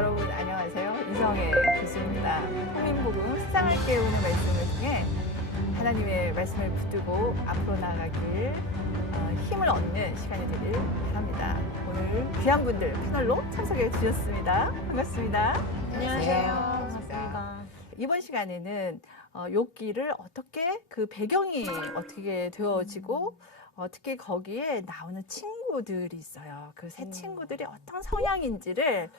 여러분 안녕하세요. 이성애 교수입니다. 성민복음 세상을 깨우는 말씀을 통해 하나님의 말씀을 붙들고 앞으로 나아가길 힘을 얻는 시간이 되길 바랍니다. 오늘 귀한 분들 패널로 참석해 주셨습니다. 반갑습니다. 안녕하세요. 반갑습니다. 이번 시간에는 욥기를 어떻게 그 배경이 어떻게 되어지고 특히 거기에 나오는 친구들이 있어요. 그 세 친구들이 어떤 성향인지를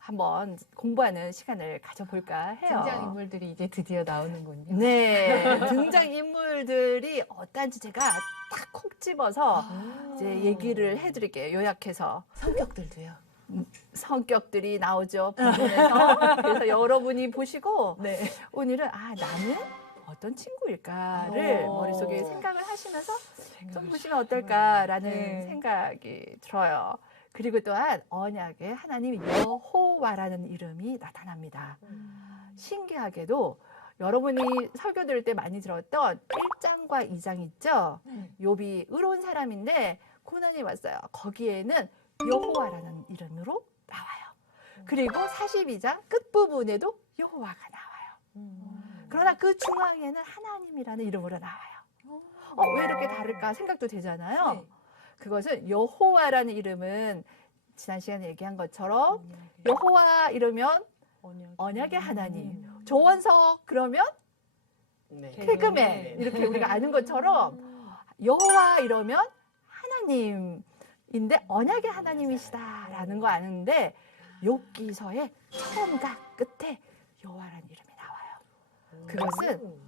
한번 공부하는 시간을 가져볼까 해요. 등장인물들이 이제 드디어 나오는군요. 네, 등장인물들이 어떤지 제가 딱 콕 집어서 이제 얘기를 해드릴게요. 요약해서. 성격들도요. 성격들이 나오죠. 부분에서. 그래서 여러분이 보시고 네. 오늘은 나는 어떤 친구일까를 머릿속에 생각을 하시면서 좀 보시면 어떨까라는 네. 생각이 들어요. 그리고 또한 언약에 하나님 여호와라는 이름이 나타납니다. 신기하게도 여러분이 설교 들을 때 많이 들었던 1장과 2장 있죠? 욥이 의로운 사람인데 고난이 왔어요. 거기에는 여호와라는 이름으로 나와요. 그리고 42장 끝부분에도 여호와가 나와요. 그러나 그 중앙에는 하나님이라는 이름으로 나와요. 왜 이렇게 다를까 생각도 되잖아요. 네. 그것은 여호와라는 이름은 지난 시간에 얘기한 것처럼 여호와 이러면 언약의 하나님, 조원석 그러면 개그맨 이렇게 우리가 아는 것처럼 여호와 이러면 하나님인데 언약의 하나님이시다라는 거 아는데 욥기서의 처음과 끝에 여호와라는 이름이 나와요. 그것은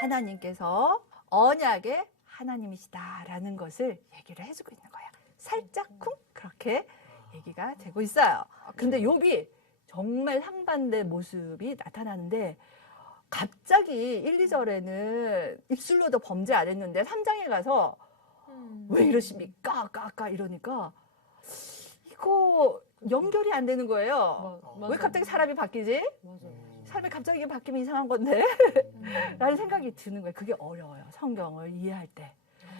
하나님께서 언약의 하나님이시다라는 것을 얘기를 해주고 있는 거예요. 살짝쿵 그렇게 얘기가 되고 있어요. 근데 욥이 정말 상반된 모습이 나타나는데 갑자기 1, 2절에는 입술로도 범죄 안 했는데 3장에 가서 왜 이러십니까? 까까 이러니까 이거 연결이 안 되는 거예요. 왜 갑자기 사람이 바뀌지? 사람이 갑자기 바뀌면 이상한 건데 라는 생각이 드는 거예요. 그게 어려워요. 성경을 이해할 때.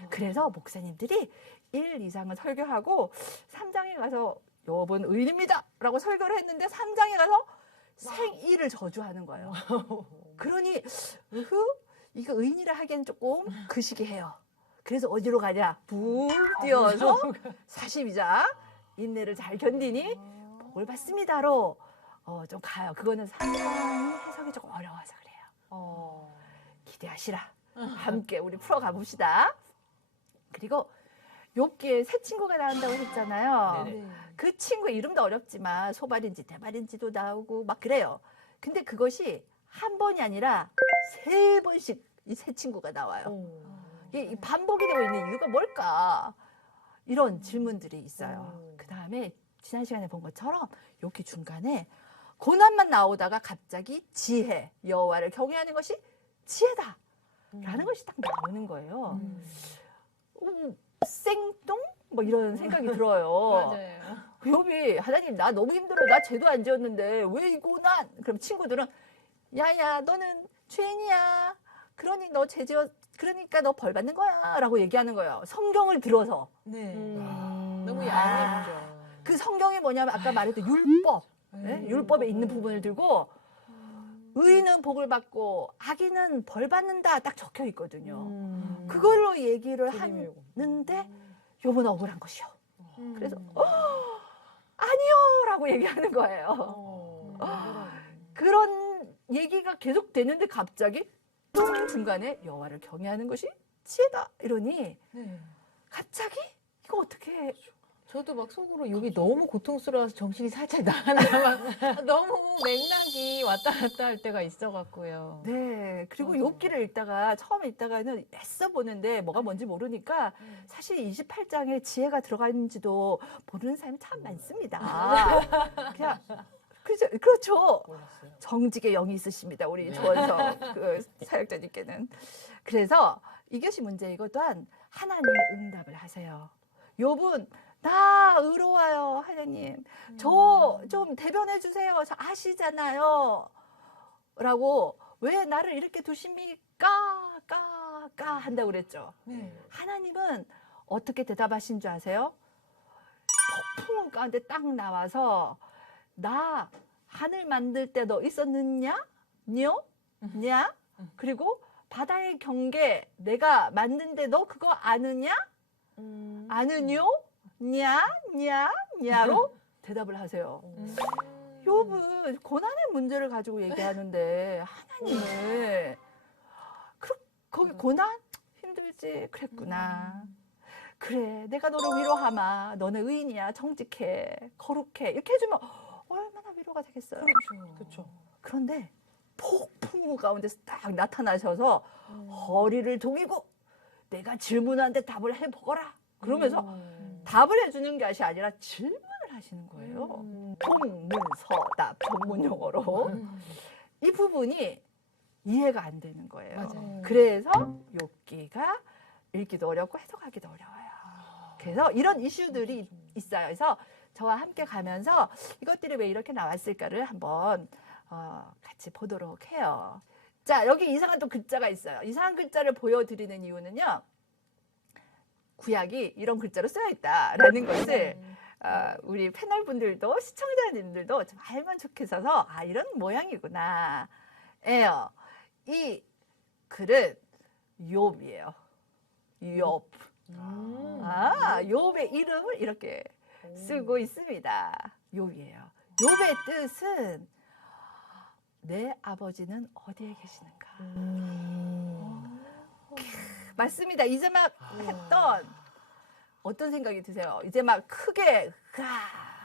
그래서 목사님들이 1, 2장을 설교하고 3장에 가서 욥은 의인입니다 라고 설교를 했는데 3장에 가서 생일을 저주하는 거예요. 그러니 이거 의인이라 하기엔 조금 그시기해요. 그래서 어디로 가냐? 붕 뛰어서 42장 인내를 잘 견디니 복을 받습니다로 좀 가요. 그거는 상당히 해석이 조금 어려워서 그래요. 기대하시라. 함께 우리 풀어가 봅시다. 그리고 욥기에 새 친구가 나온다고 했잖아요. 네네. 그 친구 이름도 어렵지만 소발인지 대발인지도 나오고 막 그래요. 근데 그것이 한 번이 아니라 3번씩 이 새 친구가 나와요. 이게 반복이 되고 있는 이유가 뭘까? 이런 질문들이 있어요. 그 다음에 지난 시간에 본 것처럼 욥기 중간에 고난만 나오다가 갑자기 지혜, 여호와를 경외하는 것이 지혜다 라는 것이 딱 나오는 거예요. 생뚱? 뭐 이런 생각이 들어요. 맞아요. 욥이 하나님 나 너무 힘들어. 나 죄도 안 지었는데 왜 이 고난? 그럼 친구들은 야야 너는 죄인이야. 그러니까 너 벌 받는 거야 라고 얘기하는 거예요. 성경을 들어서. 네. 너무 얄밉죠. 그 성경이 뭐냐면 아까 말했던 율법. 네? 율법에 있는 부분을 들고 의인은 복을 받고 악인은 벌 받는다 딱 적혀 있거든요. 그걸로 얘기를 하는데 욥은 억울한 것이요. 그래서 아니요 라고 얘기하는 거예요. 그런 얘기가 계속 되는데 갑자기 또 중간에 여호와를 경외하는 것이 지혜다 이러니 갑자기 이거 어떻게 저도 막 속으로 욥이 너무 고통스러워서 정신이 살짝 나간다. 막 너무 맥락이 왔다 갔다 할 때가 있어갖고요. 네 그리고 맞아요. 욥기를 읽다가 처음에 읽다가는 애써 보는데 뭐가 뭔지 모르니까 사실 28장에 지혜가 들어가 있는지도 모르는 사람이 참 많습니다. 그냥 그렇죠. 정직의 영이 있으십니다. 우리 조원성 그 사역자님께는. 그래서 이것이 문제이고 또한 하나님이 응답을 하세요. 욥은 나 의로워요 하나님. 저 좀 대변해 주세요. 저 아시잖아요. 라고 왜 나를 이렇게 두십니까? 까 한다고 그랬죠. 하나님은 어떻게 대답하신 줄 아세요? 폭풍 가운데 딱 나와서 나 하늘 만들 때 너 있었느냐? 뇨? 냐? 그리고 바다의 경계 내가 만든데 너 그거 아느냐? 아느뇨? 냐? 냐? 냐로 대답을 하세요. 욥은 고난의 문제를 가지고 얘기하는데 하나님을 거기 고난? 힘들지? 그랬구나. 그래, 내가 너를 위로하마. 너는 의인이야, 정직해, 거룩해. 이렇게 해주면 얼마나 위로가 되겠어요. 그렇죠. 그런데 폭풍우 가운데서 딱 나타나셔서 허리를 동이고 내가 질문하는데 답을 해보거라. 그러면서 답을 해주는 것이 아니라 질문을 하시는 거예요. 동문서답 전문 용어로. 이 부분이 이해가 안 되는 거예요. 맞아요. 그래서 욥기가 읽기도 어렵고 해석하기도 어려워요. 그래서 이런 이슈들이 있어요. 그래서 저와 함께 가면서 이것들이 왜 이렇게 나왔을까를 한번 같이 보도록 해요. 자, 여기 이상한 또 글자가 있어요. 이상한 글자를 보여드리는 이유는요. 구약이 이런 글자로 쓰여 있다라는 것을 우리 패널 분들도 시청자님들도 좀 알면 좋겠어서 아 이런 모양이구나 예요. 이 글은 욥이에요. 욥. 욥의 이름을 이렇게 쓰고 있습니다. 욥이에요. 욥의 뜻은 내 아버지는 어디에 계시는가. 맞습니다. 이제 막 했던 어떤 생각이 드세요? 이제 막 크게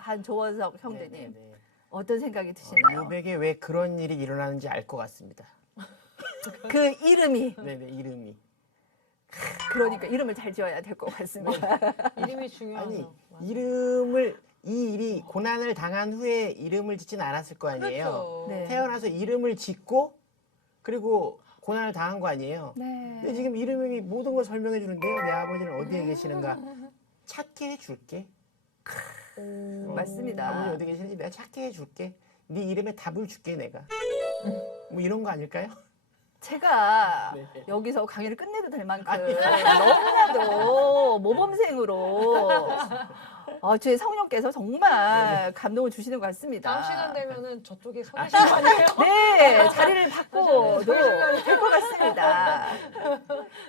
한 조원석 형제님 네네네. 어떤 생각이 드시나요? 욥에게 왜 그런 일이 일어나는지 알 것 같습니다. 그 이름이 네네, 이름이. 그러니까 이름을 잘 지어야 될 것 같습니다. 이름이 중요하죠. 아니, 맞아요. 이름을, 이 일이 고난을 당한 후에 이름을 짓진 않았을 거 아니에요. 그렇죠. 네. 태어나서 이름을 짓고, 그리고 고난을 당한 거 아니에요. 네. 근데 지금 이름이 모든 걸 설명해 주는데요. 내 아버지는 어디에 계시는가? 찾게 해줄게. 맞습니다. 아버지 어디 계시는지 내가 찾게 해줄게. 네 이름에 답을 줄게 내가. 뭐 이런 거 아닐까요? 제가 네. 여기서 강의를 끝내도 될 만큼 너무나도 모범생으로 제 성령께서 정말 감동을 주시는 것 같습니다. 다음 시간 되면은 저쪽에 서 계신 거 아니에요? 네, 자리를 바꿔도 될 것 같습니다.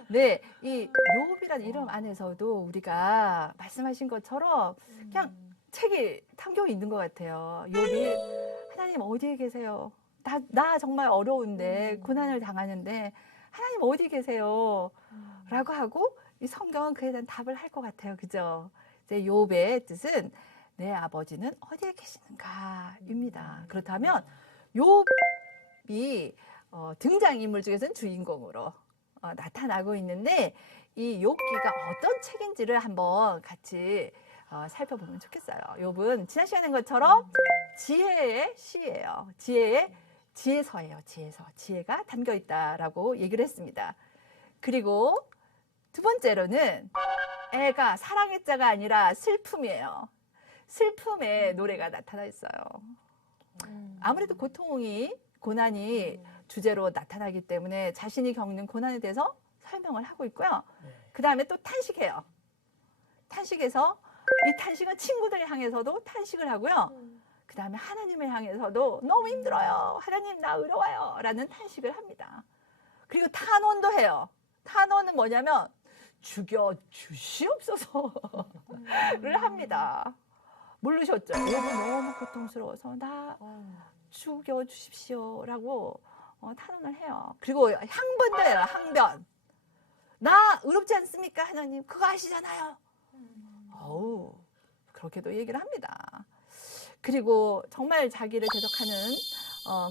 네, 이 욥이라는 이름 안에서도 우리가 말씀하신 것처럼 그냥 책이 탐겨 있는 것 같아요. 욥이 하나님 어디에 계세요? 나 정말 어려운데 고난을 당하는데 하나님 어디 계세요? 라고 하고 이 성경은 그에 대한 답을 할 것 같아요. 그죠? 이제 욥의 뜻은 내 아버지는 어디에 계시는가입니다. 그렇다면 욥이 등장인물 중에서는 주인공으로 나타나고 있는데 이 욥기가 어떤 책인지를 한번 같이 살펴보면 좋겠어요. 욥은 지난 시간에 한 것처럼 지혜의 시예요. 지혜서예요. 지혜가 담겨 있다라고 얘기를 했습니다. 그리고 두 번째로는 애가 사랑의 자가 아니라 슬픔이에요. 슬픔의 노래가 나타나 있어요. 아무래도 고난이 주제로 나타나기 때문에 자신이 겪는 고난에 대해서 설명을 하고 있고요. 그 다음에 또 탄식해요. 탄식해서 이 탄식은 친구들 향해서도 탄식을 하고요. 그 다음에 하나님을 향해서도 너무 힘들어요. 하나님 나 어려워요. 라는 탄식을 합니다. 그리고 탄원도 해요. 탄원은 뭐냐면 죽여 주시옵소서를 합니다. 모르셨죠? 여러분 너무 고통스러워서 나 죽여 주십시오라고 탄원을 해요. 그리고 항변도 해요. 항변. 나 의롭지 않습니까? 하나님 그거 아시잖아요. 어우 그렇게도 얘기를 합니다. 그리고 정말 자기를 대적하는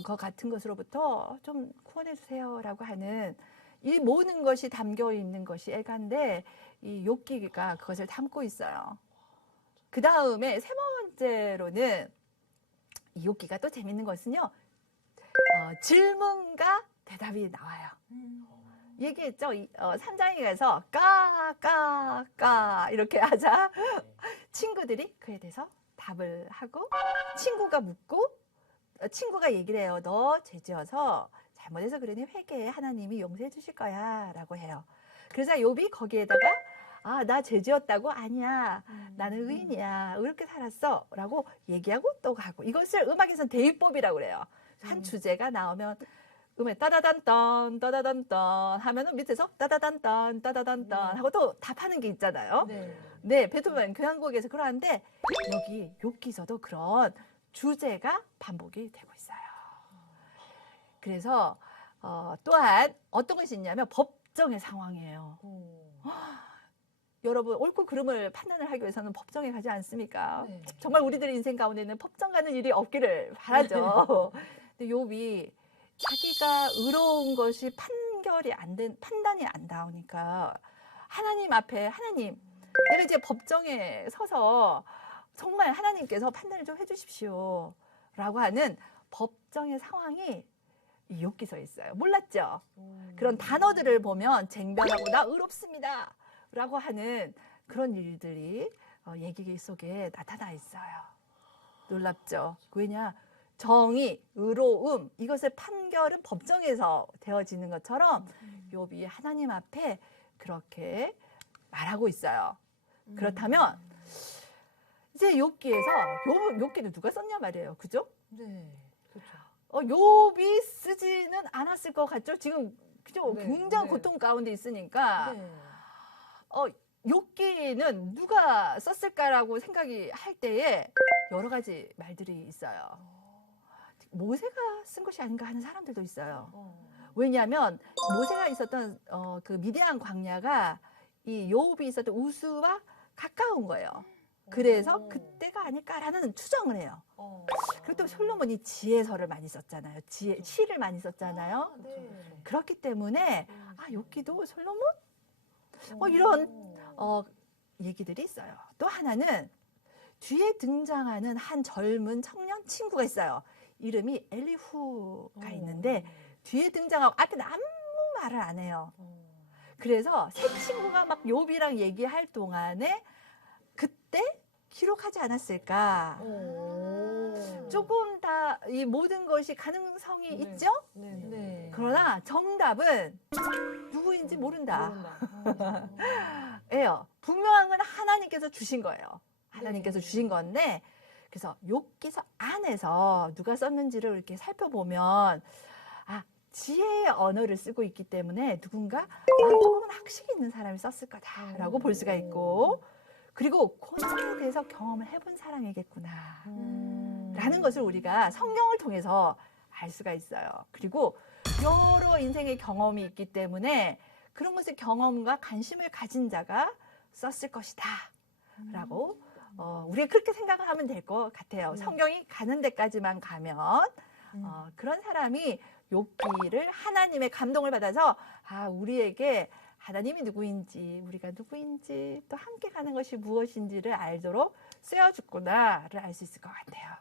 것 같은 것으로부터 좀 구원해 주세요라고 하는 이 모든 것이 담겨 있는 것이 애가인데 이 욥기가 그것을 담고 있어요. 그 다음에 세 번째로는 이 욥기가 또 재밌는 것은요. 질문과 대답이 나와요. 얘기했죠. 3장에 가서 까 이렇게 하자 친구들이 그에 대해서 답을 하고 친구가 묻고 친구가 얘기를 해요. 너 죄지어서 잘못해서 그러니 회개해 하나님이 용서해 주실 거야 라고 해요. 그래서 욥이 거기에다가 아, 나 죄지었다고? 아니야. 나는 의인이야. 이렇게 살았어. 라고 얘기하고 또 가고. 이것을 음악에서는 대위법이라고 그래요. 한 주제가 나오면 음에 따다단딴 따다단딴 하면은 밑에서 따다단딴 따다단딴 하고 또 답하는 게 있잖아요. 네. 네, 베토벤 교향곡에서 그러는데 여기 욕기서도 그런 주제가 반복이 되고 있어요. 그래서 또한 어떤 것이 있냐면 법정의 상황이에요. 여러분 옳고 그름을 판단을 하기 위해서는 법정에 가지 않습니까? 네. 정말 우리들의 인생 가운데는 법정 가는 일이 없기를 바라죠. 근데 욥이 자기가 의로운 것이 판단이 안 나오니까 하나님 앞에 하나님 내가 이제 법정에 서서 정말 하나님께서 판단을 좀 해주십시오 라고 하는 법정의 상황이 이 욥기서에 있어요. 몰랐죠? 그런 단어들을 보면 쟁변하고 나 의롭습니다 라고 하는 그런 일들이 얘기 속에 나타나 있어요. 놀랍죠? 왜냐? 정의, 의로움 이것의 판결은 법정에서 되어지는 것처럼 욥이 하나님 앞에 그렇게 말하고 있어요. 그렇다면 이제 욥기에서 욥기는 누가 썼냐 말이에요. 그죠? 네. 그렇죠. 욥이 쓰지는 않았을 것 같죠? 지금 그죠? 네, 굉장한 네. 고통 가운데 있으니까 네. 욥기는 누가 썼을까라고 생각이 할 때에 여러 가지 말들이 있어요. 모세가 쓴 것이 아닌가 하는 사람들도 있어요. 왜냐하면 모세가 있었던 그 미디안 광야가 이 욥이 있었던 우스와 가까운 거예요. 그래서 그때가 아닐까라는 추정을 해요. 그리고 또 솔로몬이 지혜서를 많이 썼잖아요. 시를 많이 썼잖아요. 네. 그렇기 때문에 욥기도 솔로몬 이런 얘기들이 있어요. 또 하나는 뒤에 등장하는 한 젊은 청년 친구가 있어요. 이름이 엘리후가 있는데 뒤에 등장하고 앞에는 아무 말을 안 해요. 그래서 새 친구가 막 욥이랑 얘기할 동안에 그때 기록하지 않았을까. 조금 다 이 모든 것이 가능성이 네. 있죠? 네. 그러나 정답은 누구인지 모른다. 예요. 분명한 건 하나님께서 주신 거예요. 하나님께서 네. 주신 건데 그래서 욥기서 안에서 누가 썼는지를 이렇게 살펴보면 지혜의 언어를 쓰고 있기 때문에 누군가 조금은 학식이 있는 사람이 썼을 거다라고 볼 수가 있고 그리고 고난에 대해서 경험을 해본 사람이겠구나 라는 것을 우리가 성경을 통해서 알 수가 있어요. 그리고 여러 인생의 경험이 있기 때문에 그런 것의 경험과 관심을 가진 자가 썼을 것이다 라고 우리가 그렇게 생각을 하면 될 것 같아요. 성경이 가는 데까지만 가면 그런 사람이 욥기를 하나님의 감동을 받아서 우리에게 하나님이 누구인지 우리가 누구인지 또 함께 가는 것이 무엇인지를 알도록 쓰여줬구나를 알 수 있을 것 같아요.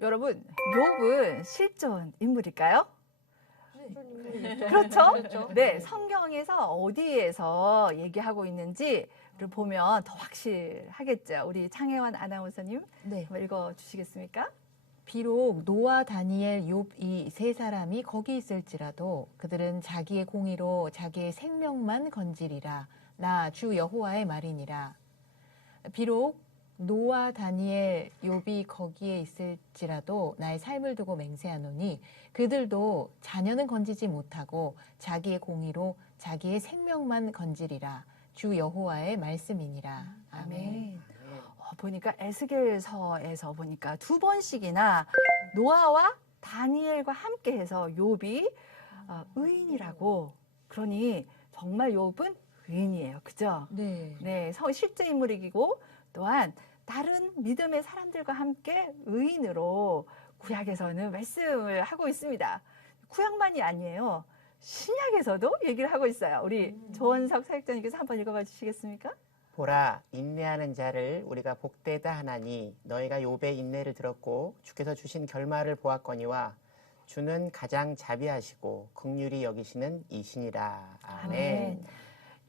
여러분, 욥은 실존 인물일까요? 그렇죠? 네, 성경에서 어디에서 얘기하고 있는지를 보면 더 확실하겠죠. 우리 창혜원 아나운서님 네. 한번 읽어주시겠습니까? 비록 노아, 다니엘, 욥 이 세 사람이 거기 있을지라도 그들은 자기의 공의로 자기의 생명만 건지리라. 나 주 여호와의 말이니라. 비록 노아, 다니엘, 욥이 거기에 있을지라도 나의 삶을 두고 맹세하노니 그들도 자녀는 건지지 못하고 자기의 공의로 자기의 생명만 건지리라. 주 여호와의 말씀이니라. 아멘. 보니까 에스겔서에서 보니까 2번씩이나 노아와 다니엘과 함께해서 욥이 의인이라고 그러니 정말 욥은 의인이에요. 그죠? 네. 네, 실제 인물이고 또한 다른 믿음의 사람들과 함께 의인으로 구약에서는 말씀을 하고 있습니다. 구약만이 아니에요. 신약에서도 얘기를 하고 있어요. 우리 조원석 사역자님께서 한번 읽어봐 주시겠습니까? 보라, 인내하는 자를 우리가 복되다 하나니 너희가 욥의 인내를 들었고 주께서 주신 결말을 보았거니와 주는 가장 자비하시고 긍휼히 여기시는 이신이라. 아멘.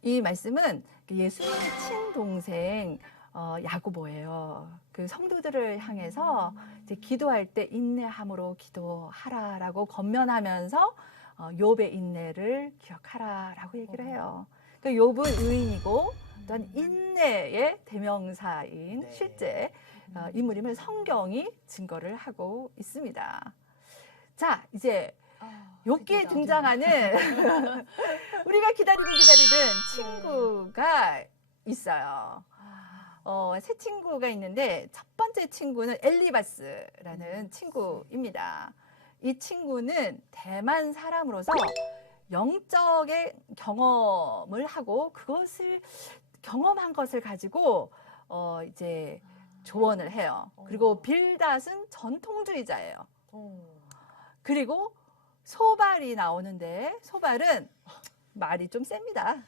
이 말씀은 예수님의 친동생 야고보예요. 그 성도들을 향해서 이제 기도할 때 인내함으로 기도하라라고 권면하면서 욥의 인내를 기억하라라고 얘기를 해요. 그러니까 욥은 의인이고 또한 인내의 대명사인 네. 실제 인물임을 성경이 증거를 하고 있습니다. 자, 이제 욥기에 등장하는 우리가 기다리고 기다리던 친구가 있어요. 세 친구가 있는데 첫 번째 친구는 엘리바스라는 친구입니다. 이 친구는 대만 사람으로서 영적의 경험을 하고 그것을 경험한 것을 가지고 이제 조언을 해요. 그리고 빌닷은 전통주의자예요. 그리고 소발이 나오는데 소발은 말이 좀 셉니다.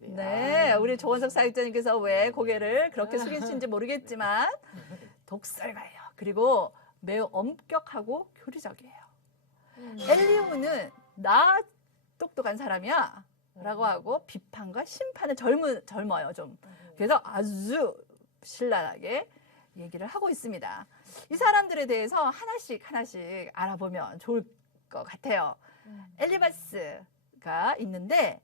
네, 우리 조원석 사역자님께서 왜 고개를 그렇게 숙이신지 모르겠지만 독설가예요. 그리고 매우 엄격하고 교리적이에요. 엘리후는 나 똑똑한 사람이야 라고 하고 비판과 심판을 젊어요 좀. 그래서 아주 신랄하게 얘기를 하고 있습니다. 이 사람들에 대해서 하나씩 알아보면 좋을 것 같아요. 엘리바스가 있는데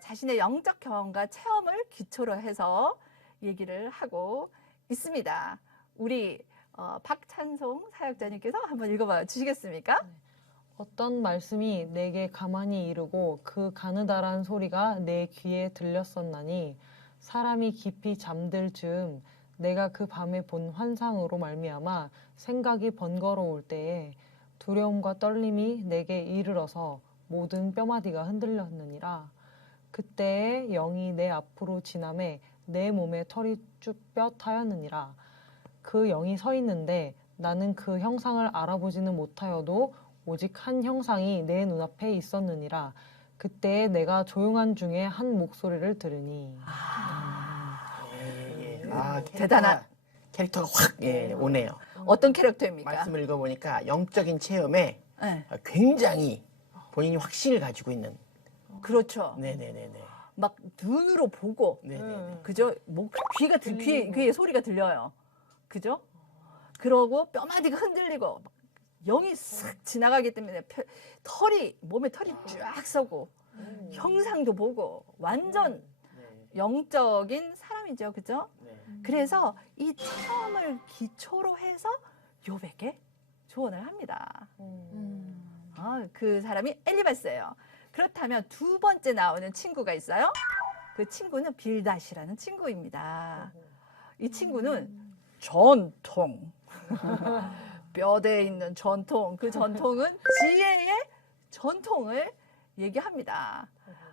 자신의 영적 경험과 체험을 기초로 해서 얘기를 하고 있습니다. 우리 박찬송 사역자님께서 한번 읽어봐 주시겠습니까? 어떤 말씀이 내게 가만히 이르고 그 가느다란 소리가 내 귀에 들렸었나니 사람이 깊이 잠들 즈음 내가 그 밤에 본 환상으로 말미암아 생각이 번거로울 때에 두려움과 떨림이 내게 이르러서 모든 뼈마디가 흔들렸느니라. 그때에 영이 내 앞으로 지나매 내 몸에 털이 쭉 뼛하였느니라. 그 영이 서 있는데 나는 그 형상을 알아보지는 못하여도 오직 한 형상이 내 눈앞에 있었느니라. 그때에 내가 조용한 중에 한 목소리를 들으니. 대단한 캐릭터가 확 오네요. 어떤 캐릭터입니까? 말씀을 읽어보니까 영적인 체험에 네, 굉장히 본인이 확신을 가지고 있는. 그렇죠. 네네네네. 막 눈으로 보고 네네네. 그죠? 귀에 소리가 들려요. 그죠? 그러고 뼈마디가 흔들리고 막 영이 싹 지나가기 때문에 몸에 털이 쫙 서고 형상도 보고 완전 영적인 사람이죠. 그죠? 그래서 이 체험을 기초로 해서 욥에게 조언을 합니다. 그 사람이 엘리바스예요. 그렇다면 두 번째 나오는 친구가 있어요. 그 친구는 빌닷이라는 친구입니다. 이 친구는 전통. 뼈대에 있는 전통. 그 전통은 지혜의 전통을 얘기합니다.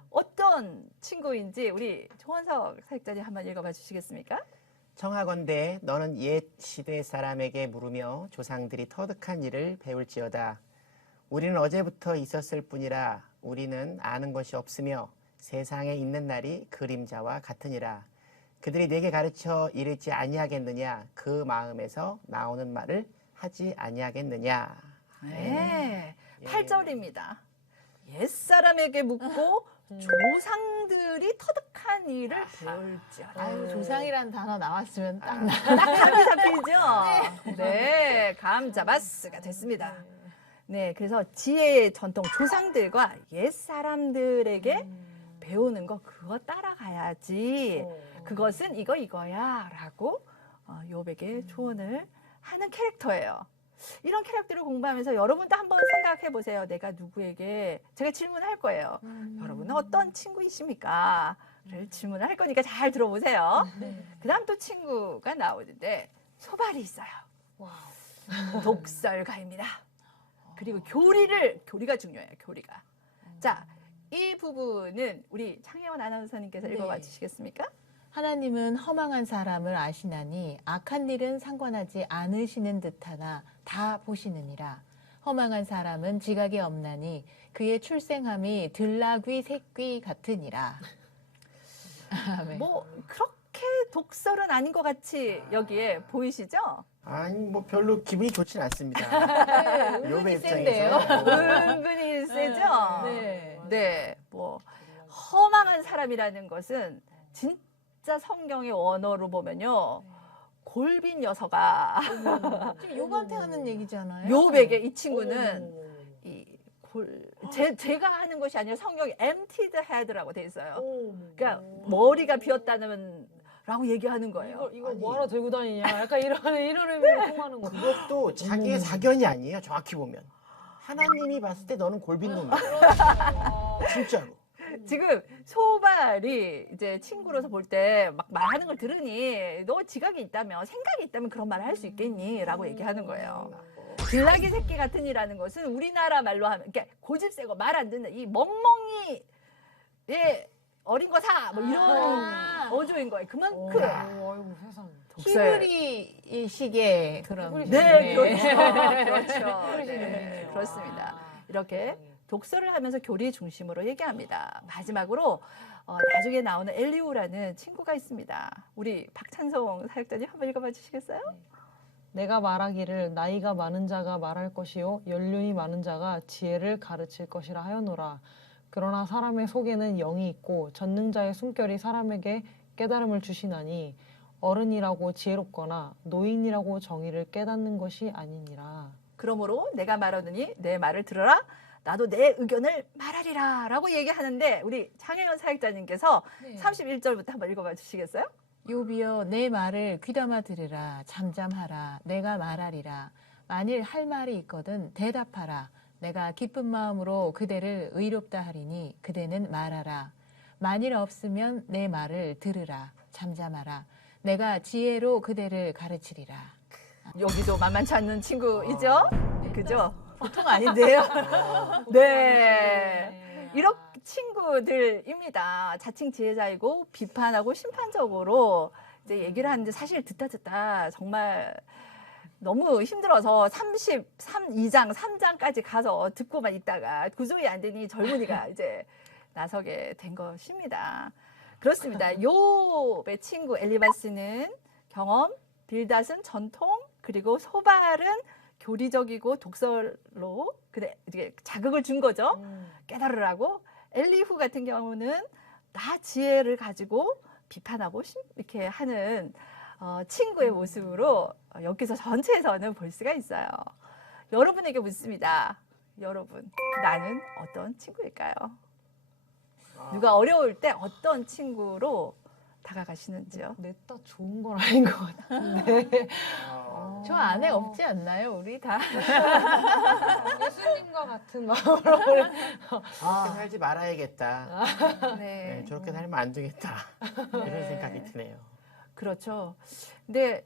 어떤 친구인지 우리 조원석 사역자님 한번 읽어봐 주시겠습니까? 청하건대 너는 옛 시대 사람에게 물으며 조상들이 터득한 일을 배울지어다. 우리는 어제부터 있었을 뿐이라 우리는 아는 것이 없으며 세상에 있는 날이 그림자와 같으니라. 그들이 내게 가르쳐 이르지 아니하겠느냐. 그 마음에서 나오는 말을 하지 아니하겠느냐. 네. 8절입니다. 옛사람에게 묻고 조상들이 터득한 일을 배울지어다. 아유, 조상이란 단어 나왔으면 딱 딱 감이 잡히죠? 네, 감 잡았스가 됐습니다. 네, 그래서 지혜의 전통 조상들과 옛사람들에게 배우는 거 그거 따라가야지. 그것은 이거야 라고 욥에게 조언을 하는 캐릭터예요. 이런 캐릭터를 공부하면서 여러분도 한번 생각해 보세요. 내가 누구에게 제가 질문할 거예요. 여러분은 어떤 친구이십니까? 를 질문을 할 거니까 잘 들어보세요. 그 다음 또 친구가 나오는데 소발이 있어요. 독설가입니다. 그리고 교리가 중요해요. 교리가. 자, 이 부분은 우리 창혜원 아나운서님께서 네. 읽어봐 주시겠습니까? 하나님은 허망한 사람을 아시나니 악한 일은 상관하지 않으시는 듯하나 다 보시느니라. 허망한 사람은 지각이 없나니 그의 출생함이 들나귀 새끼 같으니라. 아멘. 뭐 그렇게 독설은 아닌 것 같이 여기에 보이시죠? 아니 뭐 별로 기분이 좋진 않습니다. 은근히 욥의 센데요. 입장에서 은근히 세죠? 네. 네, 뭐 허망한 사람이라는 것은 진짜 성경의 원어로 보면요. 골빈 녀석아. 지금 욥한테 하는 얘기잖아요. 욥에게 이 친구는 이 제가 하는 것이 아니라 성경에 emptied head라고 돼 있어요. 그러니까 머리가 비었다는 라고 얘기하는 거예요. 이거 아니. 뭐하러 들고 다니냐? 약간 이런 의미로 통하는 거. 그것도 자기의 사견이 아니에요. 정확히 보면 하나님이 봤을 때 너는 골빈 놈이야. 진짜로. 지금 소발이 이제 친구로서 볼 때 막 말하는 걸 들으니 너 지각이 있다면 생각이 있다면 그런 말을 할 수 있겠니? 라고 얘기하는 거예요. 들나귀 새끼 같은 이라는 것은 우리나라 말로 하면 그러니까 고집세고 말 안 듣는 이 멍멍이 예 어린 거 사 뭐 이런 어조인 거예요. 그만큼 아이고 세상에. 독설. 히브리식의 그런. 히브리식. 네, 그렇죠. 네. 그렇죠. 히브리식 네, 얘기네요. 그렇습니다. 아, 이렇게 세상에. 독서를 하면서 교리 중심으로 얘기합니다. 마지막으로 나중에 나오는 엘리후라는 친구가 있습니다. 우리 박찬성 사역자님 한번 읽어봐 주시겠어요? 내가 말하기를 나이가 많은 자가 말할 것이요 연륜이 많은 자가 지혜를 가르칠 것이라 하여노라. 그러나 사람의 속에는 영이 있고 전능자의 숨결이 사람에게 깨달음을 주시나니 어른이라고 지혜롭거나 노인이라고 정의를 깨닫는 것이 아니니라. 그러므로 내가 말하느니 내 말을 들어라. 나도 내 의견을 말하리라 라고 얘기하는데 우리 장혜연 사역자님께서 네. 31절부터 한번 읽어봐 주시겠어요? 욥이여 내 말을 귀담아 들으라. 잠잠하라. 내가 말하리라. 만일 할 말이 있거든 대답하라. 내가 기쁜 마음으로 그대를 의롭다 하리니 그대는 말하라. 만일 없으면 내 말을 들으라. 잠잠하라. 내가 지혜로 그대를 가르치리라. 여기도 만만치 않는 친구이죠? 그죠? 보통 아닌데요. 네. 이런 친구들입니다. 자칭 지혜자이고 비판하고 심판적으로 이제 얘기를 하는데 사실 듣다 정말 너무 힘들어서 32장, 3장까지 가서 듣고만 있다가 구조이 안 되니 젊은이가 이제 나서게 된 것입니다. 그렇습니다. 욥의 친구 엘리바스는 경험, 빌닷은 전통, 그리고 소발은 교리적이고 독설로 그래 이게 자극을 준 거죠. 깨달으라고. 엘리후 같은 경우는 나 지혜를 가지고 비판하고 이렇게 하는 친구의 모습으로 여기서 전체에서는 볼 수가 있어요. 여러분에게 묻습니다. 여러분, 나는 어떤 친구일까요? 누가 어려울 때 어떤 친구로 다가가시는지요? 냈다 좋은 건 아닌 것 같은데. 저 안에 없지 않나요? 우리 다. 예수님과 같은 마음으로 그래. 저렇게 살지 말아야겠다. 네, 저렇게 살면 안 되겠다. 이런 생각이 드네요. 그렇죠. 근데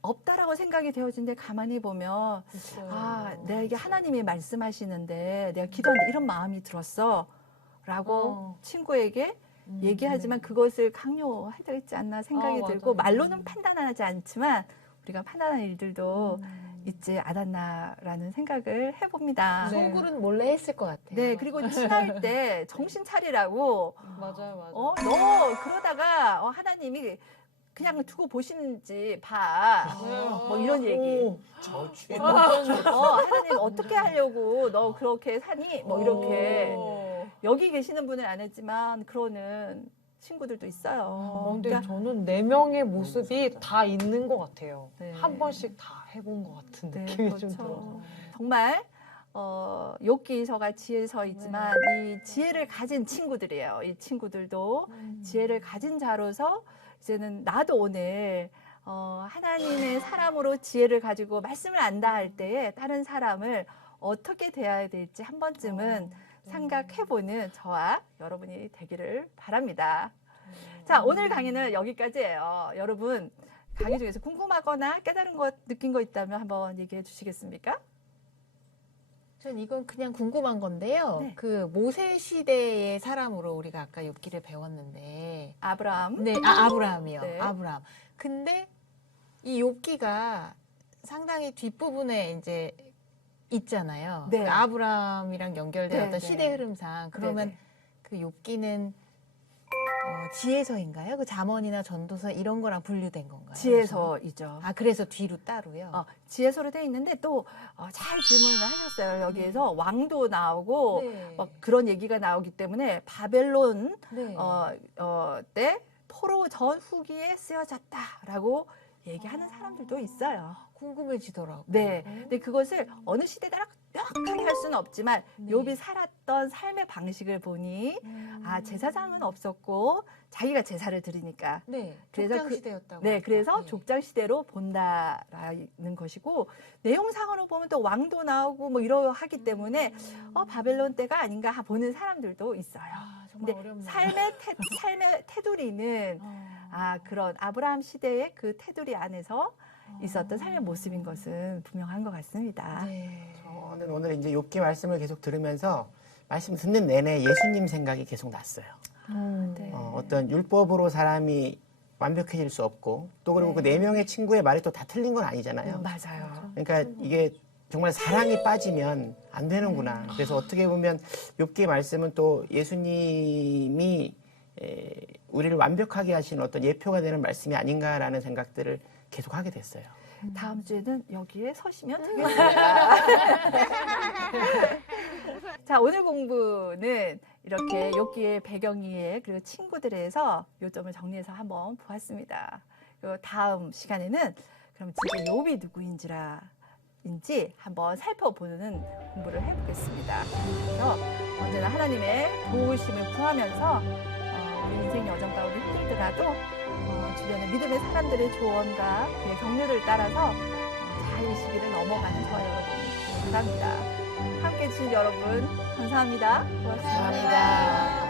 없다라고 생각이 되어진데 가만히 보면 그렇죠. 내게 하나님이 말씀하시는데 내가 기도하는데 이런 마음이 들었어 라고 친구에게 얘기하지만 그것을 강요해야 되지 않나 생각이 들고 맞아요. 말로는 판단하지 않지만 우리가 판단하는 일들도 있지 않았나라는 생각을 해봅니다. 네. 속으로는 몰래 했을 것 같아요. 네, 그리고 친할 때 정신 차리라고 맞아요. 너 그러다가 하나님이 그냥 두고 보시는지 봐. 뭐 이런 얘기. 저주에 하나님 어떻게 하려고 너 그렇게 사니? 뭐 이렇게 여기 계시는 분은 안 했지만 그러는 친구들도 있어요. 근데 그러니까 저는 네 명의 모습이 다 있는 것 같아요. 네. 한 번씩 다 해본 것 같은 네, 느낌이 좀 그렇죠. 들어서. 정말 욥기서가 지혜서 있지만 이 지혜를 가진 친구들이에요. 이 친구들도 지혜를 가진 자로서 이제는 나도 오늘 하나님의 사람으로 지혜를 가지고 말씀을 안다 할 때에 다른 사람을 어떻게 대해야 될지 한 번쯤은 생각해보는 저와 여러분이 되기를 바랍니다. 자, 오늘 강의는 여기까지예요. 여러분 강의 중에서 궁금하거나 깨달은 것, 느낀 거 있다면 한번 얘기해 주시겠습니까? 전 이건 그냥 궁금한 건데요. 네. 그 모세 시대의 사람으로 우리가 아까 욥기를 배웠는데, 아브라함. 네, 아브라함이요. 네. 아브라함. 근데 이 욥기가 상당히 뒷부분에 이제 있잖아요. 네. 그 아브라함이랑 연결된 네, 어떤 네. 시대 흐름상. 그러면 네네. 그 욥기는 지혜서인가요? 그 잠언이나 전도서 이런 거랑 분류된 건가요? 지혜서이죠. 아, 그래서 뒤로 따로요? 지혜서로 돼 있는데 또 잘 질문을 하셨어요. 여기에서 왕도 나오고 네. 막 그런 얘기가 나오기 때문에 바벨론 네. 때 포로 전 후기에 쓰여졌다라고 얘기하는 사람들도 있어요. 궁금해지더라고. 네. 근데 그것을 어느 시대에 따라 명확하게 할 수는 없지만 네. 욥이 살았던 삶의 방식을 보니 아, 제사장은 없었고 자기가 제사를 드리니까 네. 그래서 족장 그- 시대였다고. 네, 하니까. 그래서 네. 족장 시대로 본다라는 것이고 내용상으로 보면 또 왕도 나오고 뭐 이러 하기 때문에 바벨론 때가 아닌가 보는 사람들도 있어요. 아, 정말 근데 어렵네요. 삶의 테두리는 그런 아브라함 시대의 그 테두리 안에서 있었던 삶의 모습인 것은 분명한 것 같습니다. 네. 저는 오늘 이제 욥기 말씀을 계속 들으면서 말씀 듣는 내내 예수님 생각이 계속 났어요. 네. 어떤 율법으로 사람이 완벽해질 수 없고 또 그리고 네. 그 네 명의 친구의 말이 또 다 틀린 건 아니잖아요. 맞아요. 그러니까 이게 정말 사랑이 빠지면 안 되는구나. 그래서 어떻게 보면 욥기의 말씀은 또 예수님이 우리를 완벽하게 하시는 어떤 예표가 되는 말씀이 아닌가라는 생각들을 계속 하게 됐어요. 다음 주에는 여기에 서시면 되겠습니다. 자, 오늘 공부는 이렇게 욥기의 배경이에 그리고 친구들에서 요점을 정리해서 한번 보았습니다. 그리고 다음 시간에는 그럼 지금 욥이 누구인지 한번 살펴보는 공부를 해보겠습니다. 그래서 언제나 하나님의 도우심을 구하면서 우리 인생 여정 가운데 힘들더라도 주변의 믿음의 사람들의 조언과 그의 격려를 따라서 잘 이 시기를 넘어가는 저와 여러분이 바랍니다. 함께해 주신 여러분 감사합니다. 고맙습니다. 감사합니다.